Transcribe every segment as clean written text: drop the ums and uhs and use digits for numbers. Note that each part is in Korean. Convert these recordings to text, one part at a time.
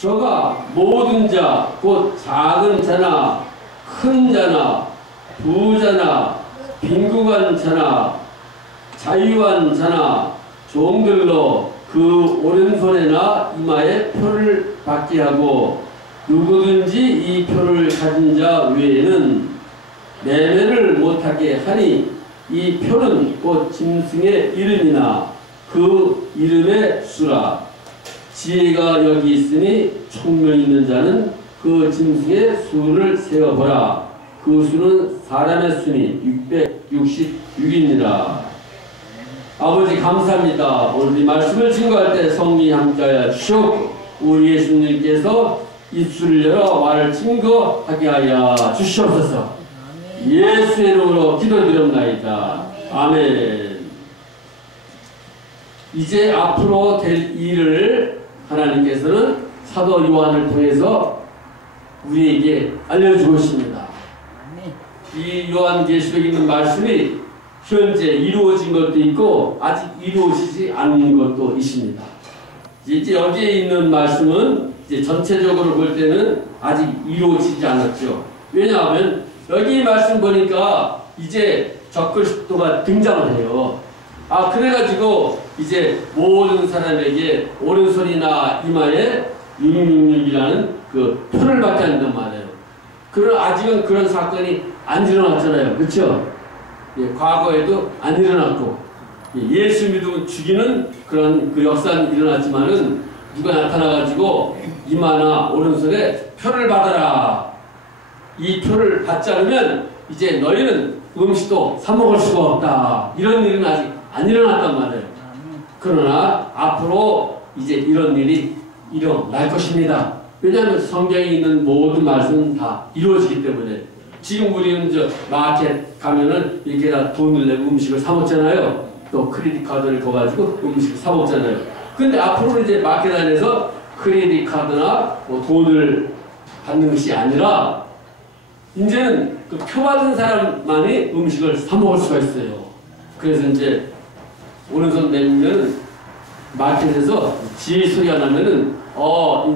저가 모든 자 곧 작은 자나 큰 자나 부자나 빈궁한 자나 자유한 자나 종들로 그 오른손에나 이마에 표를 받게 하고 누구든지 이 표를 가진 자 외에는 매매를 못하게 하니 이 표는 곧 짐승의 이름이나 그 이름의 수라. 지혜가 여기 있으니 총명 있는 자는 그 짐승의 수를 세어보라. 그 수는 사람의 수니 666이니라. 아버지 감사합니다. 오늘 이 말씀을 증거할 때 성령이 함께하여 주셨고 우리 예수님께서 입술을 열어 말을 증거하게 하여 주시옵소서. 예수의 이름으로 기도드렸나이다. 아멘. 이제 앞으로 될 일을 하나님께서는 사도 요한을 통해서 우리에게 알려주고 있습니다. 이 요한계시록에 있는 말씀이 현재 이루어진 것도 있고 아직 이루어지지 않은 것도 있습니다. 이제 여기에 있는 말씀은 이제 전체적으로 볼 때는 아직 이루어지지 않았죠. 왜냐하면 여기 말씀 보니까 이제 적그리스도가 등장을 해요. 그래가지고 이제 모든 사람에게 오른손이나 이마에 666이라는 그 표를 받게 한단 말이에요. 아직은 그런 사건이 안 일어났잖아요. 그렇죠? 예, 과거에도 안 일어났고 예수 믿으면 죽이는 그런 그 역사는 일어났지만은 누가 나타나가지고 이마나 오른손에 표를 받아라. 이 표를 받지 않으면 이제 너희는 음식도 사 먹을 수가 없다. 이런 일은 아직 안 일어났단 말이에요. 그러나 앞으로 이제 이런 일이 일어날 것입니다. 왜냐하면 성경에 있는 모든 말씀은 다 이루어지기 때문에. 지금 우리는 저 마켓 가면은 이렇게 다 돈을 내고 음식을 사 먹잖아요. 또 크레딧 카드를 거가지고 음식을 사 먹잖아요. 근데 앞으로 이제 마켓 안에서 크레딧 카드나 뭐 돈을 받는 것이 아니라 이제는 그 표 받은 사람만이 음식을 사 먹을 수가 있어요. 그래서 이제 오른손 내밀면 마켓에서 지혜 소리가 나면은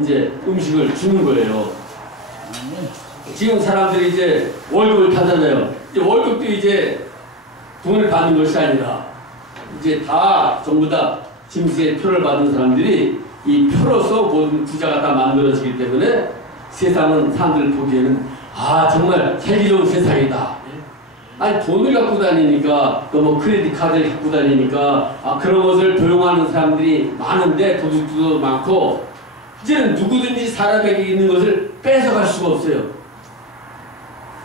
이제 음식을 주는 거예요. 지금 사람들이 이제 월급을 타잖아요. 이제 월급도 이제 돈을 받는 것이 아니라 이제 다 전부 다 짐승의 표를 받은 사람들이 이 표로서 모든 부자가 다 만들어지기 때문에 세상은 사람들 보기에는 정말 살기 좋은 세상이다. 아니 돈을 갖고 다니니까 또 뭐 크레딧 카드를 갖고 다니니까 그런 것을 도용하는 사람들이 많은데 도둑도 많고 이제는 누구든지 사람에게 있는 것을 뺏어갈 수가 없어요.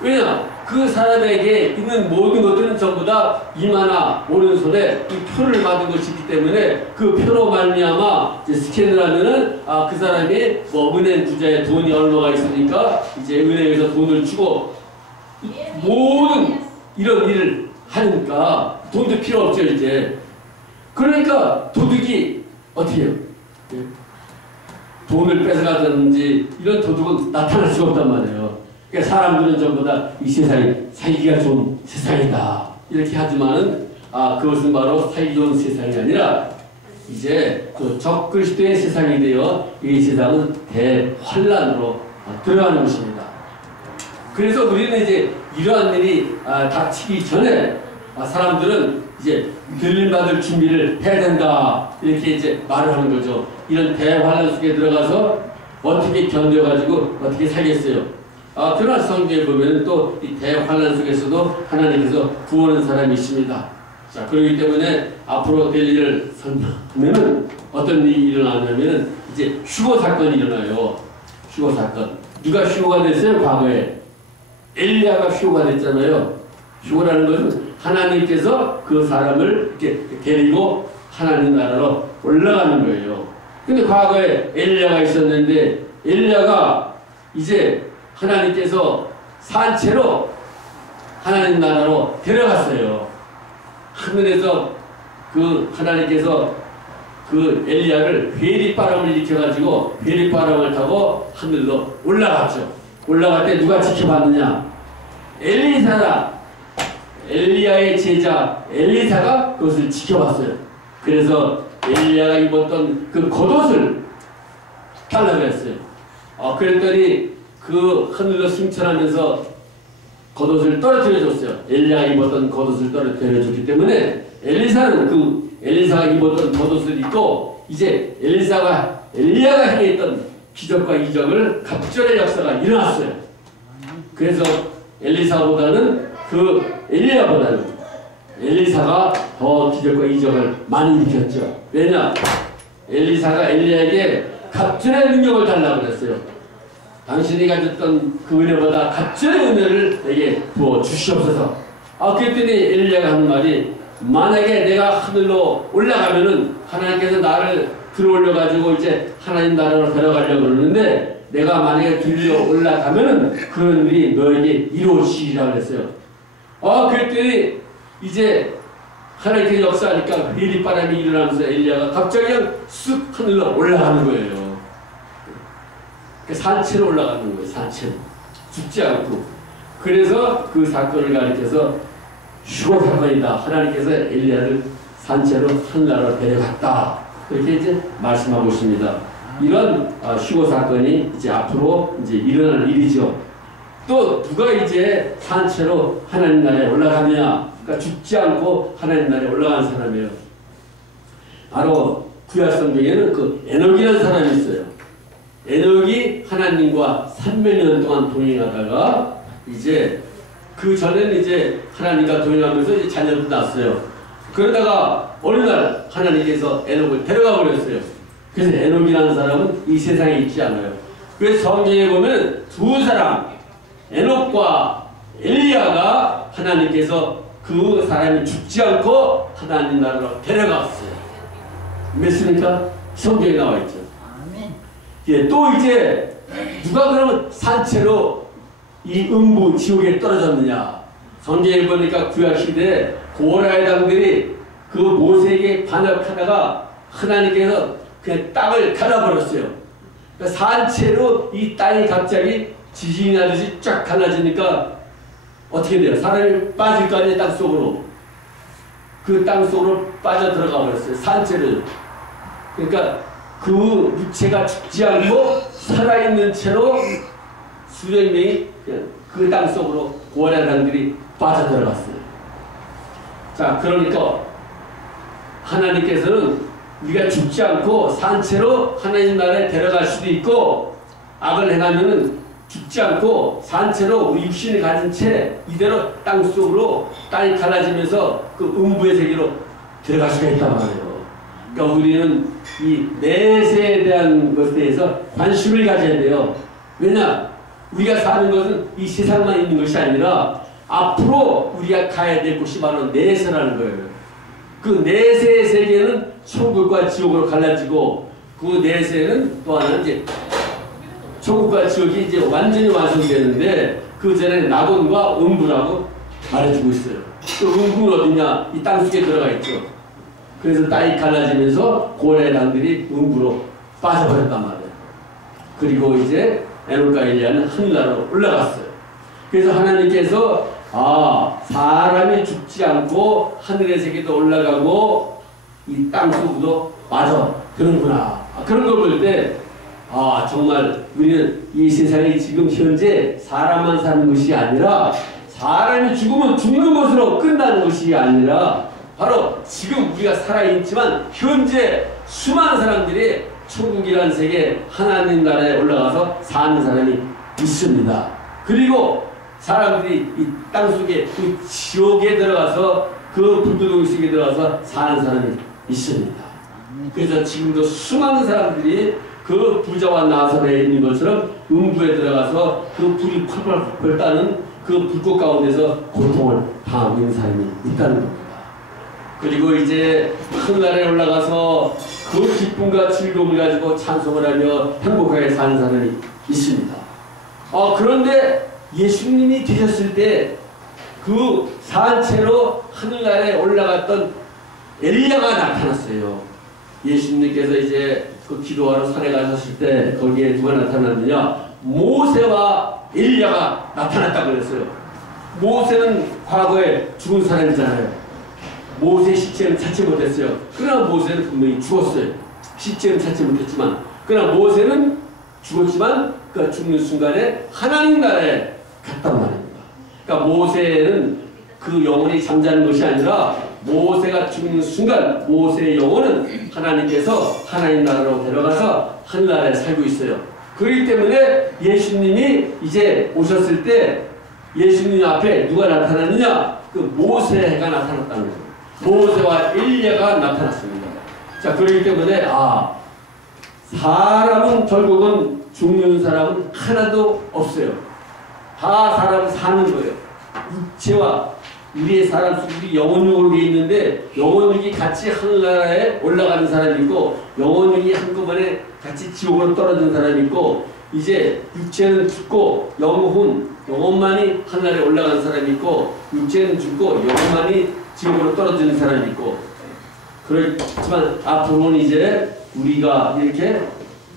왜냐? 그 사람에게 있는 모든 것들은 전부 다 이마나 오른손에 이 표를 받은 것이기 때문에 그 표로 말미암아 스캔을 하면은 그 사람이 뭐 은행 부자에 돈이 얼마가 있으니까 이제 은행에서 돈을 주고 모든 이런 일을 하니까 돈도 필요 없죠 이제. 그러니까 도둑이 어떻게 해요? 돈을 뺏어가든지 이런 도둑은 나타날 수가 없단 말이에요. 그러니까 사람들은 전부 다 이 세상이 살기가 좋은 세상이다 이렇게 하지만은 그것은 바로 살기 좋은 세상이 아니라 이제 그 적그리스도의 세상이 되어 이 세상은 대환란으로 들어가는 것입니다. 그래서 우리는 이제 이러한 일이 닥치기 전에 사람들은 이제 들림받을 준비를 해야 된다 이렇게 이제 말을 하는 거죠. 이런 대환란 속에 들어가서 어떻게 견뎌가지고 어떻게 살겠어요. 그러나 성경에 보면 또 이 대환란 속에서도 하나님께서 구원하는 사람이 있습니다. 자, 그렇기 때문에 앞으로 될 일을 선포하면은 어떤 일이 일어나냐면은 이제 휴거 사건이 일어나요. 휴거 사건. 누가 휴거가 됐어요? 과거에 엘리야가 휴거가 됐잖아요. 휴거라는 것은 하나님께서 그 사람을 이렇게 데리고 하나님 나라로 올라가는 거예요. 근데 과거에 엘리야가 있었는데 엘리야가 이제 하나님께서 산채로 하나님 나라로 데려갔어요. 하늘에서 그 하나님께서 그 엘리야를 회리바람을 일으켜가지고 회리바람을 타고 하늘로 올라갔죠. 올라갈 때 누가 지켜봤느냐? 엘리사가, 엘리야의 제자 엘리사가 그것을 지켜봤어요. 그래서 엘리야가 입었던 그 겉옷을 달라고 했어요. 그랬더니 그 하늘로 승천하면서 겉옷을 떨어뜨려 줬어요. 엘리야가 입었던 겉옷을 떨어뜨려 줬기 때문에 엘리사는 그 엘리사가 입었던 겉옷을 입고 이제 엘리야가 행했던 기적과 이적을 갑절의 역사가 일어났어요. 그래서 엘리사보다는 엘리사가 더 기적과 이적을 많이 일으켰죠. 왜냐? 엘리사가 엘리야에게 갑절의 능력을 달라고 그랬어요. 당신이 가졌던 그 은혜보다 갑절의 은혜를 내게 부어 주시옵소서. 그랬더니 엘리야가 하는 말이, 만약에 내가 하늘로 올라가면은 하나님께서 나를 들어올려가지고 이제 하나님 나라로 데려가려고 그러는데, 내가 만약에 들려 올라가면은 그런 일이 너에게 이루어지리라 그랬어요. 그랬더니 이제 하나님께서 역사하니까 회리바람이 일어나면서 엘리야가 갑자기 그냥 쑥 하늘로 올라가는 거예요. 산채로 올라가는 거예요. 산채로. 죽지 않고. 그래서 그 사건을 가리켜서 휴거 사건이다. 하나님께서 엘리야를 산채로 하늘나라로 데려갔다. 그렇게 이제 말씀하고 있습니다. 이런 휴거 사건이 이제 앞으로 이제 일어날 일이죠. 또 누가 이제 산채로 하나님 나라에 올라가느냐? 그러니까 죽지 않고 하나님 나라에 올라간 사람이에요. 바로 구약 성경에는 그 에녹이라는 사람이 있어요. 에녹이 하나님과 300년 동안 동행하다가 이제 그 전에는 이제 하나님과 동행하면서 이제 자녀도 낳았어요. 그러다가 어느 날 하나님께서 에녹을 데려가 버렸어요. 그래서 에녹이라는 사람은 이 세상에 있지 않아요. 그래서 성경에 보면 두 사람, 에녹과 엘리야가 하나님께서 그 사람이 죽지 않고 하나님 나라로 데려갔어요. 믿습니까? 성경에 나와 있죠. 예, 또 이제 누가 그러면 산채로 이 음부 지옥에 떨어졌느냐? 성경에 보니까 구약 시대에 고라의 당들이 그 모세에게 반역하다가 하나님께서 그 땅을 갈라버렸어요. 그러니까 산채로 이 땅이 갑자기 지진이 나듯이 쫙 갈라지니까 어떻게 돼요? 사람이 빠질 거 아니에요, 땅 속으로. 그 땅 속으로 빠져 들어가 버렸어요. 산채를. 그러니까 그 육체가 죽지 않고 살아있는 채로 수백 명이 그 땅 속으로 고아의 당들이 빠져 들어갔어요. 자, 그러니까 하나님께서는 우리가 죽지 않고 산채로 하나님 나라에 데려갈 수도 있고, 악을 행하면은 죽지 않고 산채로 우리 육신을 가진 채 이대로 땅 속으로 땅이 갈라지면서 그 음부의 세계로 들어갈 수가 있단 말이에요. 그러니까 우리는 이 내세에 대한 것에 대해서 관심을 가져야 돼요. 왜냐? 우리가 사는 것은 이 세상만 있는 것이 아니라 앞으로 우리가 가야 될 곳이 바로 내세라는 거예요. 그 내세의 세계는 천국과 지옥으로 갈라지고, 그 내세는 또 하나는 이제 천국과 지옥이 이제 완전히 완성되는데, 그 전에 낙원과 음부라고 말해주고 있어요. 또 음부는 어디냐? 이 땅속에 들어가 있죠. 그래서 땅이 갈라지면서 고라의 당들이 음부로 빠져버렸단 말이에요. 그리고 이제 에녹과 엘리야는 하늘나라로 올라갔어요. 그래서 하나님께서 사람이 죽지 않고 하늘의 세계도 올라가고 이 땅 속으로 빠져드는구나. 그런 걸 볼 때 정말 우리는 이 세상이 지금 현재 사람만 사는 것이 아니라, 사람이 죽으면 죽는 것으로 끝나는 것이 아니라, 바로 지금 우리가 살아있지만 현재 수많은 사람들이 천국이라는 세계 하나님 나라에 올라가서 사는 사람이 있습니다. 그리고 사람들이 이 땅속에 그 지옥에 들어가서 그 불구덩이 속에 들어가서 사는 사람이 있습니다. 그래서 지금도 수많은 사람들이 그 부자와 나사로에 있는 것처럼 음부에 들어가서 그 불이 펄펄 따는 그 불꽃 가운데서 고통을 당하고 있는 사람이 있다는 겁니다. 그리고 이제 하늘나라에 올라가서 그 기쁨과 즐거움을 가지고 찬송을 하며 행복하게 사는 사람이 있습니다. 그런데 예수님이 되셨을 때 그 산채로 하늘나라에 올라갔던 엘리야가 나타났어요. 예수님께서 이제 그 기도하러 산에 가셨을 때 거기에 누가 나타났느냐? 모세와 엘리야가 나타났다고 그랬어요. 모세는 과거에 죽은 사람이잖아요. 모세의 시체는 찾지 못했어요. 그러나 모세는 분명히 죽었어요. 시체는 찾지 못했지만, 그러나 모세는 죽었지만 그 죽는 순간에 하나님 나라에 갔단 말입니다. 그러니까 모세는 그 영혼이 잠자는 것이 아니라 모세가 죽는 순간 모세의 영혼은 하나님께서 하나님 나라로 데려가서 하늘나라에 살고 있어요. 그렇기 때문에 예수님이 이제 오셨을 때 예수님 앞에 누가 나타났느냐? 그 모세가 나타났다는 거예요. 모세와 엘리야가 나타났습니다. 자, 그렇기 때문에 사람은 결국은 죽는 사람은 하나도 없어요. 다 사람은 사는 거예요. 육체와 우리의 사람, 우리 영혼육으로 되어 있는데 영혼육이 같이 하늘나라에 올라가는 사람이 있고 영혼육이 한꺼번에 같이 지옥으로 떨어지는 사람이 있고 이제 육체는 죽고 영혼만이 하늘나라에 올라가는 사람이 있고 육체는 죽고 영혼만이 지옥으로 떨어지는 사람이 있고 그렇지만 앞으로는 이제 우리가 이렇게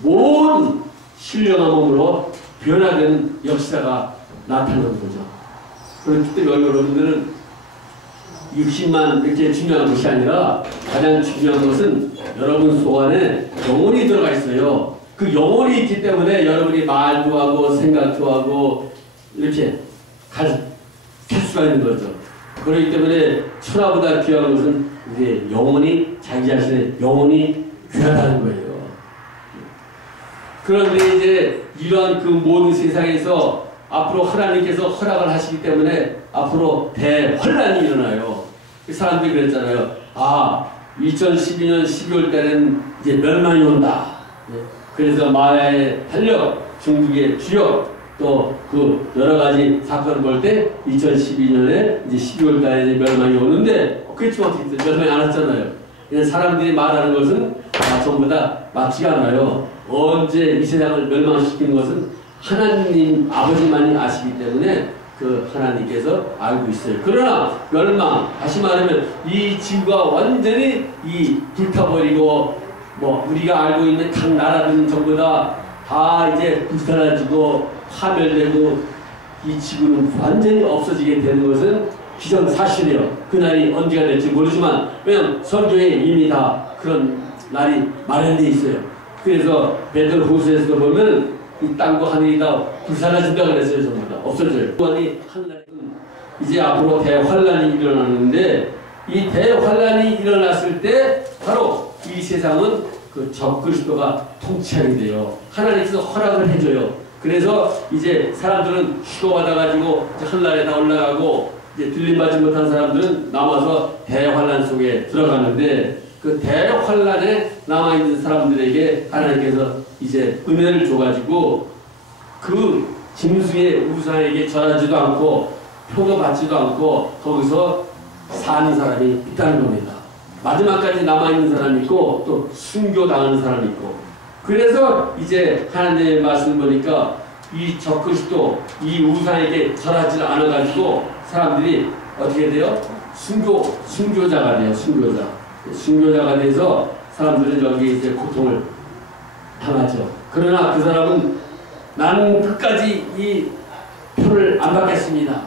모든 신령한 몸으로 변화되는 역사가 나타나는 거죠. 그렇기 때문에 여러분들은 육신만 이렇게 중요한 것이 아니라 가장 중요한 것은 여러분 속 안에 영혼이 들어가 있어요. 그 영혼이 있기 때문에 여러분이 말도 하고 생각도 하고 이렇게 갈 수가 있는 거죠. 그렇기 때문에 천하보다 귀한 것은 우리의 영혼이 자기 자신의 영혼이 귀하다는 거예요. 그런데 이제 이러한 그 모든 세상에서 앞으로 하나님께서 허락을 하시기 때문에 앞으로 대환란이 일어나요. 사람들이 그랬잖아요. 2012년 12월 달에는 이제 멸망이 온다. 그래서 마야의 탄력, 중국의 주력, 또 그 여러 가지 사건을 볼 때 2012년에 이제 12월 달에 이제 멸망이 오는데 그렇지만 어떻게 멸망이 안 왔잖아요. 사람들이 말하는 것은 전부 다 맞지가 않아요. 언제 이 세상을 멸망시키는 것은 하나님 아버지만이 아시기 때문에 그 하나님께서 알고 있어요. 그러나 멸망, 다시 말하면 이 지구가 완전히 불타버리고 우리가 알고 있는 각 나라들은 전부 다 이제 불타라지고 파멸되고 이 지구는 완전히 없어지게 되는 것은 기정사실이에요. 그날이 언제가 될지 모르지만 왜냐하면 성경에 이미 다 그런 날이 마련되어 있어요. 그래서 베드로후서에서도 보면 이 땅과 하늘이 다 불사라진다 그랬어요. 전부 다 없어져요. 하늘은 이제 앞으로 대환란이 일어나는데 이 대환란이 일어났을 때 바로 이 세상은 그 적그리스도가 통치하게 돼요. 하나님께서 허락을 해줘요. 그래서 이제 사람들은 휴거받아가지고 하늘나라에 다 올라가고 이제 들림받지 못한 사람들은 남아서 대환란 속에 들어가는데 그 대환란에 남아있는 사람들에게 하나님께서 이제 은혜를 줘가지고 그 짐승의 우상에게 절하지도 않고 표도받지도 않고 거기서 사는 사람이 있다는 겁니다. 마지막까지 남아있는 사람이 있고 또 순교당하는 사람이 있고 그래서 이제 하나님의 말씀 보니까 이 적그리스도 이 우상에게 절하지 않아가지고 사람들이 어떻게 돼요? 순교자가 돼요. 순교자가 돼서 사람들은 여기에 이제 고통을 당하죠. 그러나 그 사람은 나는 끝까지 이 표를 안 받겠습니다.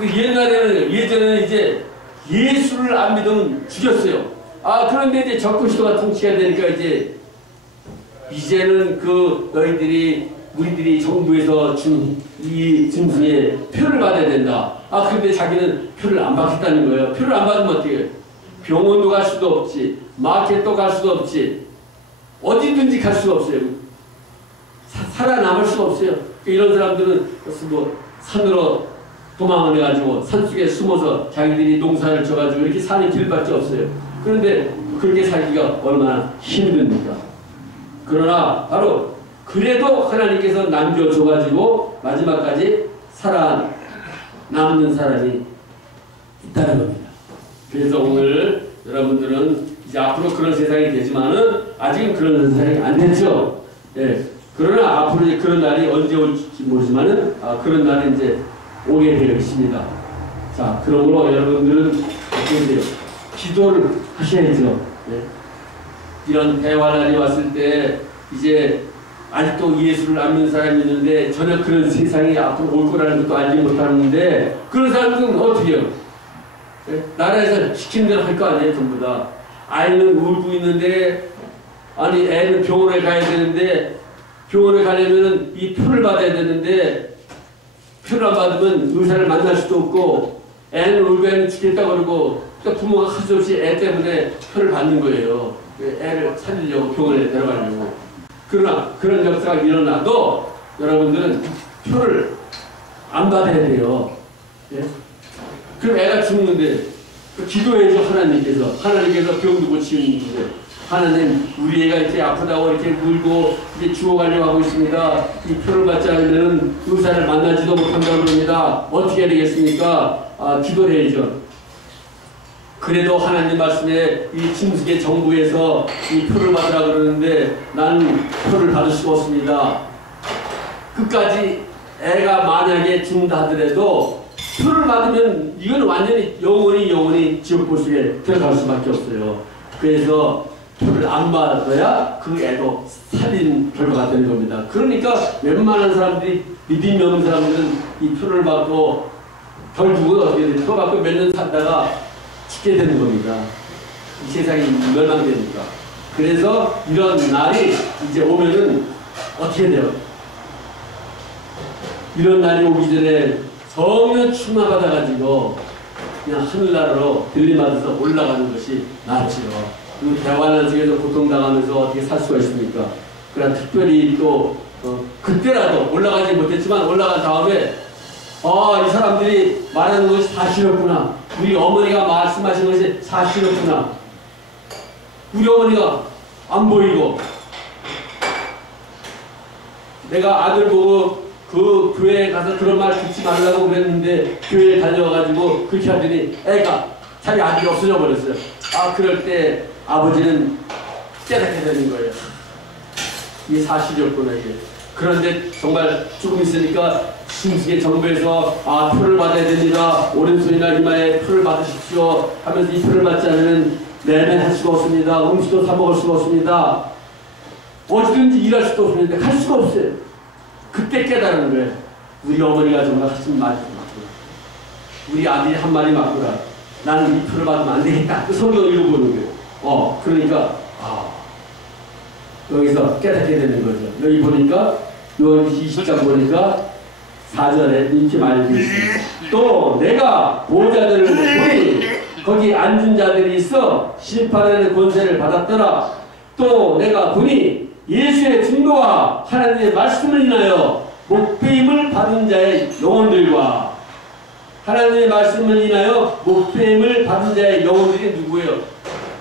예전에는 이제 예수를 안 믿으면 죽였어요. 그런데 이제 적그리스도가 통치가 되니까 이제는 그 우리들이 정부에서 준 이 짐승의 표를 받아야 된다. 그런데 자기는 표를 안 받겠다는 거예요. 표를 안 받으면 어떻게 해요? 병원도 갈 수도 없지, 마켓도 갈 수도 없지, 어디든지 갈 수가 없어요. 살아남을 수가 없어요. 이런 사람들은 산으로 도망을 해가지고 산속에 숨어서 자기들이 농사를 져가지고 이렇게 사는 길밖에 없어요. 그런데 그렇게 살기가 얼마나 힘듭니까? 그러나 바로 그래도 하나님께서 남겨줘가지고 마지막까지 살아남는 사람이 있다는 겁니다. 그래서 오늘 여러분들은 이제 앞으로 그런 세상이 되지만은 아직은 그런 세상이 안 됐죠. 그러나 앞으로 이제 그런 날이 언제 올지 모르지만은 그런 날이 이제 오게 되어 있습니다. 자, 그러므로 여러분들은 어떻게 돼요? 기도를 하셔야죠. 이런 대환란이 왔을 때 이제 아직도 예수를 안 믿는 사람이 있는데 전혀 그런 세상이 앞으로 올 거라는 것도 알지 못하는데 그런 사람들은 어떻게 해요? 나라에서 시킨 대로 할 거 아니에요. 전부 다. 아이는 울고 있는데 아니 애는 병원에 가야 되는데 병원에 가려면 이 표를 받아야 되는데 표를 안 받으면 의사를 만날 수도 없고 애는 울고 애는 죽겠다 그러고 또 부모가 할 수 없이 애 때문에 표를 받는 거예요. 애를 살리려고 병원에 데려가려고. 그러나 그런 역사가 일어나도 여러분들은 표를 안 받아야 돼요. 예? 그럼 애가 죽는데 기도해줘. 하나님께서 병도 고치는데 하나님 우리 애가 이렇게 아프다고 이렇게 울고 이제 죽어가려고 하고 있습니다. 이 표를 받지 않으면 의사를 만나지도 못한다고 그럽니다. 어떻게 해야 되겠습니까? 기도를 해야죠. 그래도 하나님 말씀에 이 침수계 정부에서 이 표를 받으라 그러는데 나는 표를 받을 수가 없습니다. 끝까지 애가 만약에 죽는다 하더라도 표를 받으면 이건 완전히 영원히 지옥불 속에 들어갈 수밖에 없어요. 그래서 표를 안 받아야 그 애도 살린 결과가 되는 겁니다. 그러니까 웬만한 사람들이 믿음이 없는 사람들은 이 표를 받고 결국은 어떻게 돼요? 표 받고 몇 년 살다가 죽게 되는 겁니다. 이 세상이 멸망되니까. 그래서 이런 날이 이제 오면은 어떻게 돼요? 이런 날이 오기 전에 정말 충만받아가지고 그냥 하늘나라로 들림받아서 올라가는 것이 낫지요. 그리고 대환란성에서 고통당하면서 어떻게 살 수가 있습니까? 그러나 특별히 또 그때라도 올라가지 못했지만 올라간 다음에 이 사람들이 말하는 것이 사실이었구나. 우리 어머니가 말씀하신 것이 사실이었구나. 우리 어머니가 안 보이고 내가 아들 보고 그 교회에 가서 그런 말 듣지 말라고 그랬는데 교회에 달려가지고 그렇게 하더니 애가 자기 아들이 없어져 버렸어요. 그럴 때 아버지는 깨닫게 되는 거예요. 이게 사실이었구나 이게. 그런데 정말 조금 있으니까 침수계 정부에서 표를 받아야 됩니다. 오른손이나 이마에 표를 받으십시오 하면서 이 표를 받지 않으면 내면할 수가 없습니다. 음식도 사 먹을 수가 없습니다. 어디든지 일할 수도 없는데 갈 수가 없어요. 그때 깨달은 거예요. 우리 어머니가 정말 하신 말이 맞구나. 우리 아들이 한 말이 맞구나. 나는 이 표를 받으면 안 되겠다. 그 성경을 읽어보는 거예요. 그러니까 여기서 깨닫게 되는 거죠. 여기 보니까 요한계시록 20장 보니까 4절에 이렇게 말하고 있습니다. 또 내가 보호자들을 보니 거기 앉은 자들이 있어 심판하는 권세를 받았더라. 또 내가 보니 예수의 증거와 하나님의 말씀을 인하여 목배임을 받은 자의 영혼들과 하나님의 말씀을 인하여 목배임을 받은 자의 영혼들이 누구예요?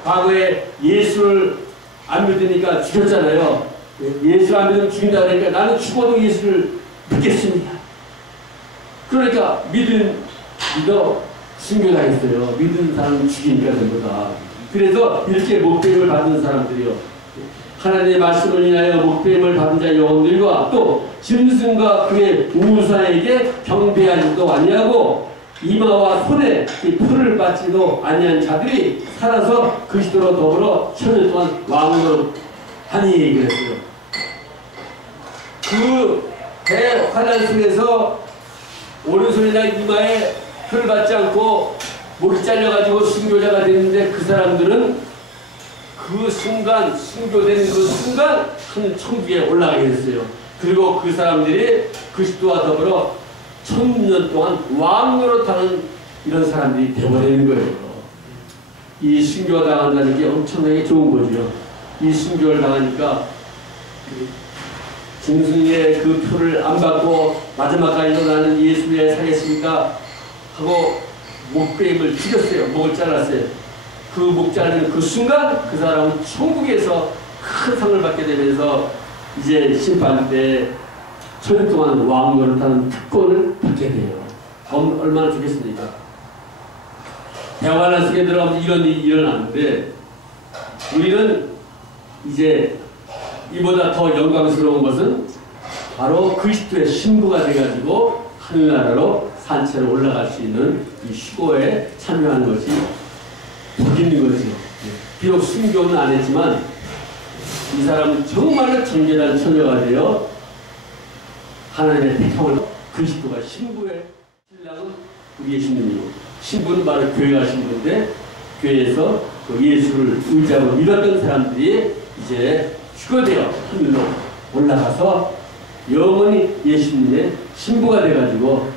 과거에 예수를 안 믿으니까 죽였잖아요. 예수를 안 믿으면 죽인다 그러니까 나는 죽어도 예수를 믿겠습니다. 그러니까 믿어 순교당했어요. 믿은 사람은 죽이니까 전부다. 그래서 이렇게 목배임을 받은 사람들이요. 하나님의 말씀을 인하여 목배임을 받은 자의 영혼들과 또 짐승과 그의 우사에게 경배하지도 아니하고 이마와 손에 이 풀을 받지도 아니한 자들이 살아서 그리스도로 더불어 천년 동안 왕으로 하니 그랬어요. 그 대환란 속에서 오른손이나 이마에 풀을 받지 않고 목이 잘려가지고 순교자가 됐는데 그 사람들은 그 순간 순교되는 그 순간 한 천국에 올라가게 됐어요. 그리고 그 사람들이 그리스도와 더불어 1000년 동안 왕으로 타는 이런 사람들이 되어버리는 거예요. 이 순교가 당한다는 게 엄청나게 좋은 거죠. 이 순교를 당하니까 짐승의 그 표를 안 받고 마지막까지 나는 예수를 살겠습니까 하고 목배임을 죽였어요. 목을 잘랐어요. 그 목 자르는 그 순간 그 사람은 천국에서 큰 상을 받게 되면서 이제 심판 때 1000년 동안 왕노릇 하는 특권을 받게 돼요. 얼마나 좋겠습니까? 대환란 속에 들어가면 이런 일이 일어나는데 우리는 이제 이보다 더 영광스러운 것은 바로 그리스도의 신부가 돼가지고 하늘나라로 산채로 올라갈 수 있는 이 휴거에 참여하는 것이 복 있는 거죠. 비록 순교는 안 했지만 이 사람은 정말로 정결한 처녀가 되어 하나님의 택함을 그리스도가 신부의 신랑은 우리 예수님이고 신부는 바로 교회가 신부인데 교회에서 그 예수를 의지하고 믿었던 사람들이 이제 휴거되어 하늘로 올라가서 영원히 예수님의 신부가 돼가지고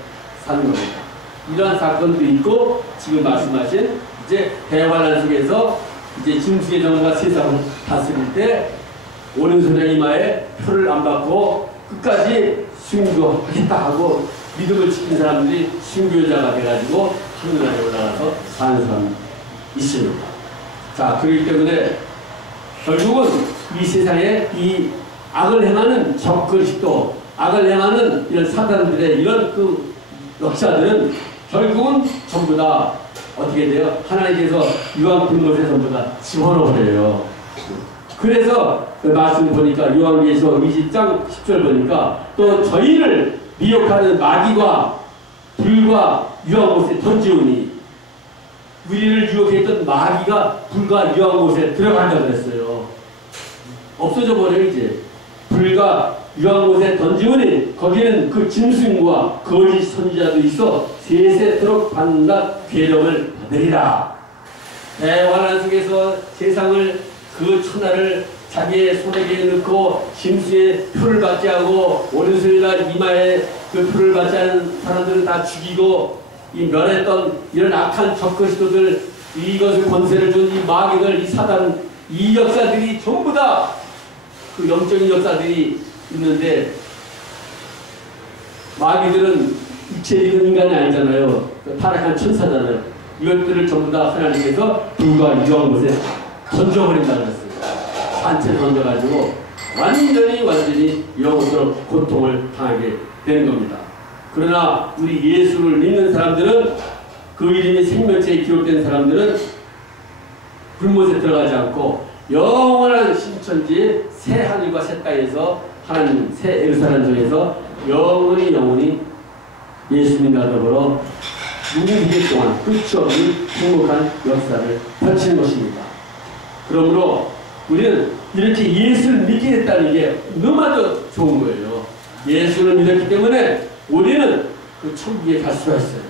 사는 겁니다. 이러한 사건도 있고 지금 말씀하신 이제 대환란 속에서 이제 짐승의 정부가 세상을 다스릴 때 오른손의 이마에 표를 안 받고 끝까지 순교하겠다 하고 믿음을 지킨 사람들이 순교자가 돼가지고 하늘나라에 올라가서 사는 사람이 있습니다. 자, 그렇기 때문에 결국은 이 세상에 이 악을 행하는 적그리스도, 악을 행하는 이런 사단들의 이런 그 역사들은 결국은 전부 다 어떻게 돼요? 하나님께서 요한 분것에 전부 다 집어넣어버려요. 그래서 그 말씀 보니까 요한계시록 20장 10절 보니까 또 저희를 미혹하는 마귀와 불과 유황 못에 던지우니, 우리를 유혹했던 마귀가 불과 유황 못에 들어간다 그랬어요. 없어져 버려요. 이제 불과 유황 못에 던지우니 거기는 그 짐승과 거짓 선지자도 있어 세세토록 밤낮 괴력을 받으리라. 대환란 속에서 세상을 그 천하를 자기의 손에게 넣고 짐승의 표를 받게 하고 오른손이나 이마에 그 표를 받지 않은 사람들을 다 죽이고 이 멸했던 이런 악한 적그리스도들, 이것을 권세를 준 이 마귀들, 이 사단, 이 역사들이 전부 다 그 영적인 역사들이 있는데, 마귀들은 육체적인 인간이 아니잖아요. 타락한 천사잖아요. 이것들을 전부 다 하나님께서 불과 유황 못에 던져버린다 그랬어요. 산채 던져가지고 완전히 영원토록 고통을 당하게 되는 겁니다. 그러나 우리 예수를 믿는 사람들은, 그 이름이 생명체에 기록된 사람들은 불못에 들어가지 않고 영원한 신천지 새 하늘과 새 땅에서 하나님 새 예루살렘 중에서 영원히 예수님과 더불어 무기계 동안 끝이 없는 행복한 역사를 펼치는 것입니다. 그러므로 우리는 이렇게 예수를 믿게 됐다는 게 너무나도 좋은 거예요. 예수를 믿었기 때문에 우리는 그 천국에 갈 수가 있어요.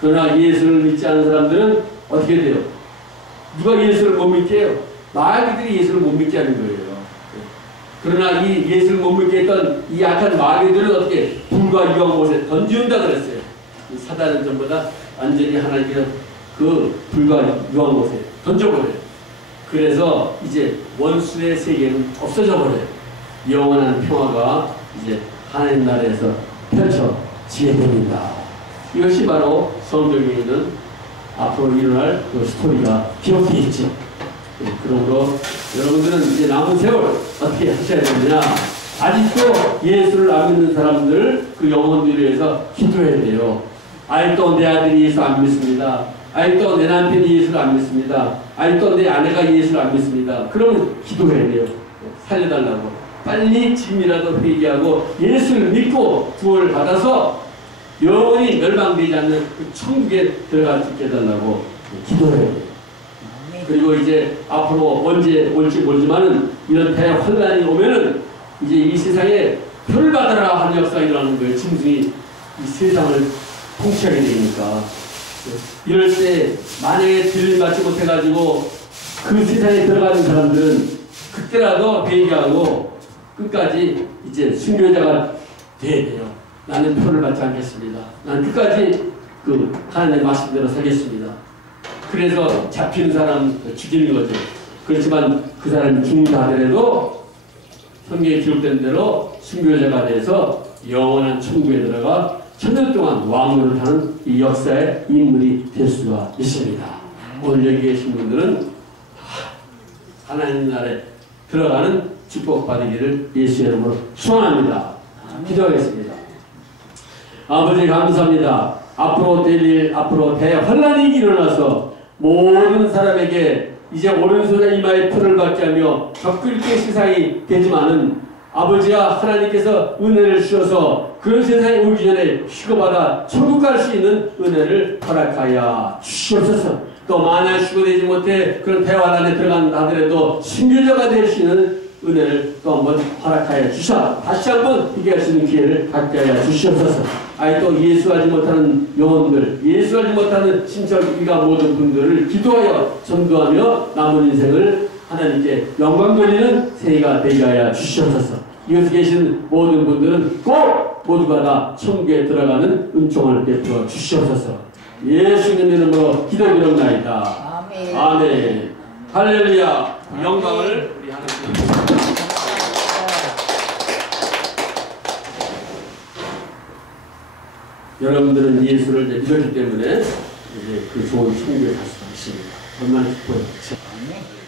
그러나 예수를 믿지 않은 사람들은 어떻게 돼요? 누가 예수를 못 믿게 해요? 마귀들이 예수를 못 믿게 하는 거예요. 그러나 이 예수를 못 믿게 했던 이 약한 마귀들은 어떻게 불과 유황 못에 던지운다 그랬어요. 이 사단은 전부 다 완전히 하나님께서 그 불과 유황 못에 던져버려요. 그래서 이제 원수의 세계는 없어져 버려요. 영원한 평화가 이제 하나님 나라에서 펼쳐지게 됩니다. 이것이 바로 성경에 있는 앞으로 일어날 그 스토리가 기록되어 있죠. 그러므로 여러분들은 이제 남은 세월 어떻게 하셔야 되느냐? 아직도 예수를 안 믿는 사람들 그 영혼들을 위해서 기도해야 돼요. 아직도 내 아들이 예수 안 믿습니다. 아직도 내 남편이 예수를 안 믿습니다. 아직도 내 아내가 예수를 안 믿습니다. 그러면 기도해야 돼요. 살려달라고. 빨리 지금이라도 회개하고 예수를 믿고 구원을 받아서 영원히 멸망되지 않는 그 천국에 들어갈 수 있게 해달라고 기도해야 돼요. 그리고 이제 앞으로 언제 올지 모르지만은 이런 대환란이 오면은 이제 이 세상에 표를 받아라 하는 역사가 일어나는 거예요. 짐승이 이 세상을 통치하게 되니까. 이럴 때 만약에 들림 받지 못해가지고 그 세상에 들어가는 사람들은 그때라도 회개하고 끝까지 이제 순교자가 돼야 돼요. 나는 표를 받지 않겠습니다. 나는 끝까지 그 하나님의 말씀대로 살겠습니다. 그래서 잡히는 사람 죽이는 거죠. 그렇지만 그 사람이 죽는다 하더라도 성경에 기록된 대로 순교자가 돼서 영원한 천국에 들어가 천년 동안 왕노를 하는 이 역사의 인물이 될 수가 있습니다. 오늘 여기 계신 분들은 하나님 나라에 들어가는 축복받으기를 예수의 이름으로 축원합니다. 기도하겠습니다. 아버지 감사합니다. 앞으로 될 일, 앞으로 대환란이 일어나서 모든 사람에게 이제 오른손에 이마에 표를 받게 하며 적그리스도의 세상이 되지만은 아버지야 하나님께서 은혜를 주셔서 그런 세상이 오기 전에 휴거받아 천국 갈 수 있는 은혜를 허락하여 주시옵소서. 또 만약 휴거되지 못해 그런 대환란에 들어간다 하더라도 순교자가 될 수 있는 은혜를 또 한번 허락하여 주셔 다시 한번 비교할 수 있는 기회를 갖게 하여 주시옵소서. 또 예수하지 못하는 영혼들, 예수하지 못하는 신적 일가 모든 분들을 기도하여 전도하며 남은 인생을 하나님께 영광 돌리는 새해가 되게 하여 주시옵소서. 이곳에 계신 모든 분들은 꼭 모두가 다 천국에 들어가는 은총을 베풀어 주시옵소서. 예수님 이름으로 기도드렸나이다. 아멘. 아멘. 할렐루야. 영광을 우리 하나님. 여러분들은 예수를 이제 믿었기 때문에 이제 그 좋은 천국에 갈 수가 있습니다. 얼마나 기뻐요. 아멘.